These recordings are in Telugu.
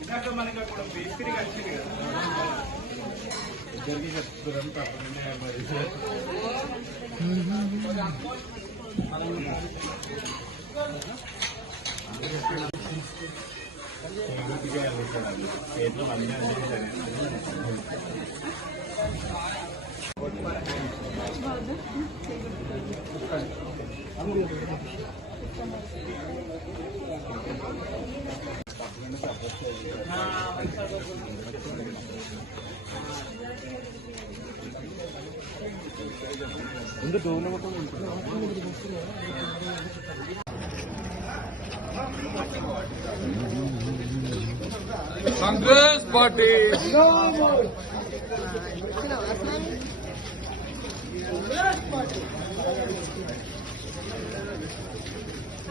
ఇందాక మనకి అక్కడ బేకరీ వచ్చింది కదా ఇద్దరికి చెప్తున్నాను తప్పకుండా మరి చేతిలో అన్నీ అన్నీ సరే కాంగ్రెస్ పార్టీ.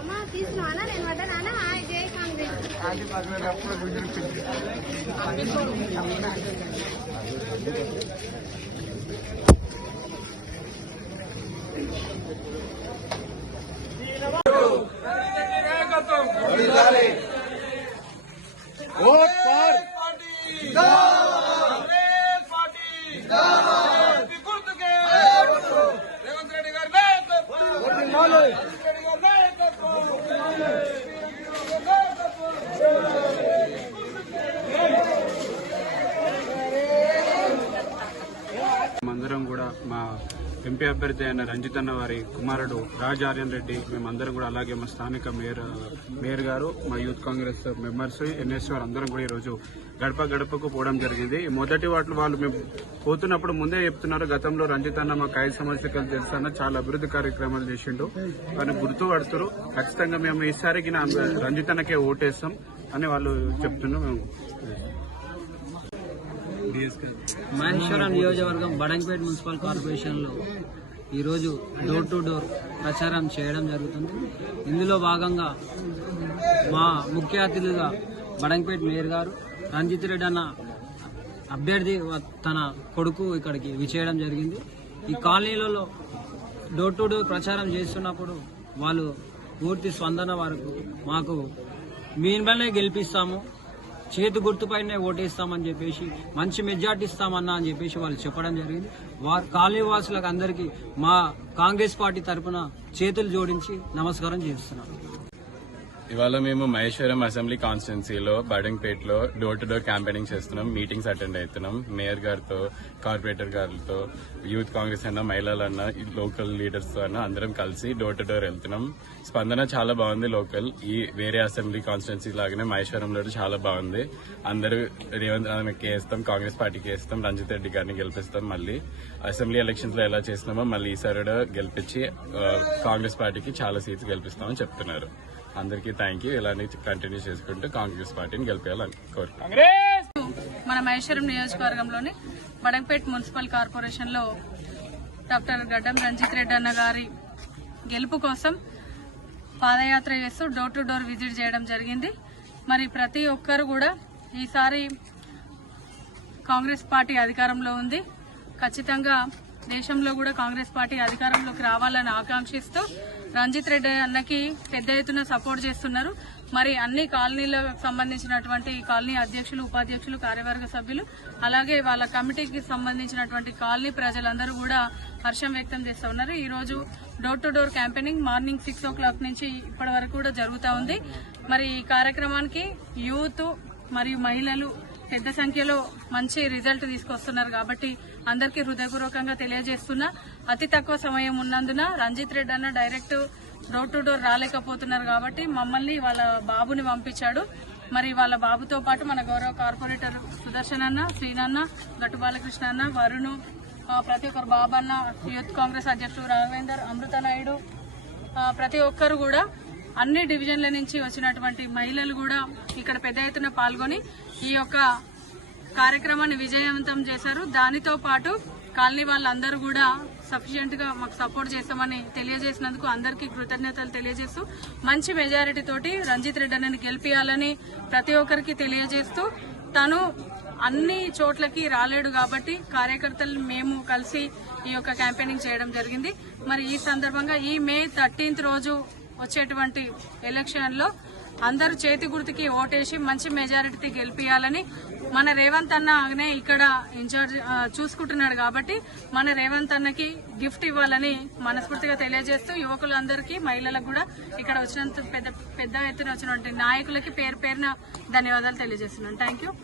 అమ్మా నేను? కాంగ్రెస్ ఓట్ ఫర్ రేవంత్ రెడ్డి గారి నాయకత్వం రేవంత్ రెడ్డి గారి నాయకత్వం మేమందరం కూడా మా ఎంపీ అభ్యర్థి అయిన రంజిత్ అన్న వారి కుమారుడు రాజార్యన్ రెడ్డి మేమందరం కూడా అలాగే మా స్థానిక మేయర్ మేయర్ గారు మా యూత్ కాంగ్రెస్ మెంబర్స్ ఎన్ఎస్ వారు అందరం కూడా ఈరోజు గడప గడపకు పోవడం జరిగింది. మొదటి వాటిలో వాళ్ళు మేము పోతున్నప్పుడు ముందే చెప్తున్నారు గతంలో రంజిత్ అన్న మా కాయ సంవత్సరాలు తెలుసు అన్న చాలా అభివృద్ధి కార్యక్రమాలు చేసిండు. కానీ గుర్తు పడుతురు. ఖచ్చితంగా మేము ఈసారికి రంజిత్ అన్నకే ఓటేస్తాం అని వాళ్ళు చెప్తున్నాం మేము మహేశ్వరం నియోజకవర్గం బడంగపేట మున్సిపల్ కార్పొరేషన్లో ఈరోజు డోర్ టు డోర్ ప్రచారం చేయడం జరుగుతుంది. ఇందులో భాగంగా మా ముఖ్య అతిథిగా బడంగపేట మేయర్ గారు రంజిత్ రెడ్డి అన్న అభ్యర్థి తన కొడుకు ఇక్కడికి విచేయడం జరిగింది. ఈ కాలనీలలో డోర్ టు డోర్ ప్రచారం చేస్తున్నప్పుడు వాళ్ళు పూర్తి స్పందన వరకు మాకు మీ వల్లనే గెలిపిస్తాము. చేతి గుర్తుపైనే ఓటేస్తామని చెప్పేసి మంచి మెజార్టీ ఇస్తామన్నా అని చెప్పేసి వాళ్ళు చెప్పడం జరిగింది. వారు కాలనీవాసులకు అందరికీ మా కాంగ్రెస్ పార్టీ తరఫున చేతులు జోడించి నమస్కారం చేస్తున్నాను. ఇవాళ మేము మహేశ్వరం అసెంబ్లీ కాన్స్టిట్యున్సీలో బడంపేట్లో డోర్ టు డోర్ క్యాంపెయినింగ్ చేస్తున్నాం మీటింగ్స్ అటెండ్ అవుతున్నాం. మేయర్ గారితో కార్పొరేటర్ గారితో యూత్ కాంగ్రెస్ అన్న మహిళలన్న లోకల్ లీడర్స్తో అన్న అందరం కలిసి డోర్ టు డోర్ వెళ్తున్నాం. స్పందన చాలా బాగుంది లోకల్ ఈ వేరే అసెంబ్లీ కాన్స్టిట్యున్సీ లాగానే మహేశ్వరంలో చాలా బాగుంది. అందరూ రేవంత్ అన్నకి వేస్తాం కాంగ్రెస్ పార్టీకి వేస్తాం రంజిత్ రెడ్డి గారిని గెలిపిస్తాం మళ్ళీ. అసెంబ్లీ ఎలక్షన్స్లో ఎలా చేసినామో మళ్ళీ ఈసారి కూడా గెలిపించి కాంగ్రెస్ పార్టీకి చాలా సీట్స్ గెలిపిస్తామని చెప్తున్నారు. అందరికీ థ్యాంక్ యూ ఇలానే కంటిన్యూ చేసుకుంటూ కాంగ్రెస్ పార్టీని గెలిపేయాలని కోరుకుంటున్నాను మన మహేశ్వరం నియోజకవర్గంలోని బడంపేట్ మున్సిపల్ కార్పొరేషన్లో డాక్టర్ గడ్డం రంజిత్ రెడ్డి అన్న గారి గెలుపు కోసం పాదయాత్ర చేస్తూ డోర్ టు డోర్ విజిట్ చేయడం జరిగింది. మరి ప్రతి ఒక్కరు కూడా ఈసారి కాంగ్రెస్ పార్టీ అధికారంలో ఉంది. ఖచ్చితంగా దేశంలో కూడా కాంగ్రెస్ పార్టీ అధికారంలోకి రావాలని ఆకాంక్షిస్తూ రంజిత్ రెడ్డి అన్నకి పెద్ద ఎత్తున సపోర్ట్ చేస్తున్నారు. మరి అన్ని కాలనీలకు సంబంధించినటువంటి కాలనీ అధ్యక్షులు ఉపాధ్యక్షులు కార్యవర్గ సభ్యులు అలాగే వాళ్ళ కమిటీకి సంబంధించినటువంటి కాలనీ ప్రజలందరూ కూడా హర్షం వ్యక్తం చేస్తూ ఉన్నారు. ఈ రోజు door to door campaigning morning six o'clock నుంచి ఇప్పటి వరకు కూడా జరుగుతూ ఉంది. మరి ఈ కార్యక్రమానికి యూత్ మరియు మహిళలు పెద్ద సంఖ్యలో మంచి రిజల్ట్ తీసుకొస్తున్నారు కాబట్టి అందరికీ హృదయపూర్వకంగా తెలియజేస్తున్నా అతి తక్కువ సమయం ఉన్నందున రంజిత్ రెడ్డి అన్న డైరెక్ట్ డోర్ టు డోర్ రాలేకపోతున్నారు కాబట్టి మమ్మల్ని వాళ్ళ బాబుని పంపించాడు. మరి వాళ్ళ బాబుతో పాటు మన గౌరవ కార్పొరేటర్ సుదర్శన్ అన్న శ్రీనన్న గట్టు బాలకృష్ణ అన్న వరుణు ప్రతి ఒక్కరు బాబన్న యూత్ కాంగ్రెస్ అధ్యక్షుడు రాఘవేందర్ అమృత నాయుడు ప్రతి ఒక్కరు కూడా అన్ని డివిజన్ల నుంచి వచ్చినటువంటి మహిళలు కూడా ఇక్కడ పెద్ద ఎత్తున పాల్గొని ఈ యొక్క కార్యక్రమాన్ని విజయవంతం చేశారు. దానితో పాటు కాలనీ వాళ్ళందరూ కూడా సఫిషియెంట్గా మాకు సపోర్ట్ చేస్తామని తెలియజేసినందుకు అందరికీ కృతజ్ఞతలు తెలియజేస్తూ మంచి మెజారిటీ తోటి రంజిత్ రెడ్డి అన్నని గెలిపియాలని ప్రతి ఒక్కరికి తెలియజేస్తూ తను అన్ని చోట్లకి రాలేడు కాబట్టి కార్యకర్తలు మేము కలిసి ఈ యొక్క క్యాంపెయినింగ్ చేయడం జరిగింది. మరి ఈ సందర్భంగా ఈ మే థర్టీన్త్ రోజు వచ్చేటువంటి ఎలక్షన్లో అందరూ చేతి గుర్తుకి ఓటేసి మంచి మెజారిటీ గెలిపియాలని మన రేవంత్ అన్ననే ఇక్కడ ఇన్ఛార్జ్ చూసుకుంటున్నాడు కాబట్టి మన రేవంత్ అన్నకి గిఫ్ట్ ఇవ్వాలని మనస్ఫూర్తిగా తెలియజేస్తూ యువకులందరికీ మహిళలకు కూడా ఇక్కడ వచ్చినంత పెద్ద పెద్ద ఎత్తున వచ్చినటువంటి నాయకులకి పేరు పేరున ధన్యవాదాలు తెలియజేస్తున్నాను. Thank you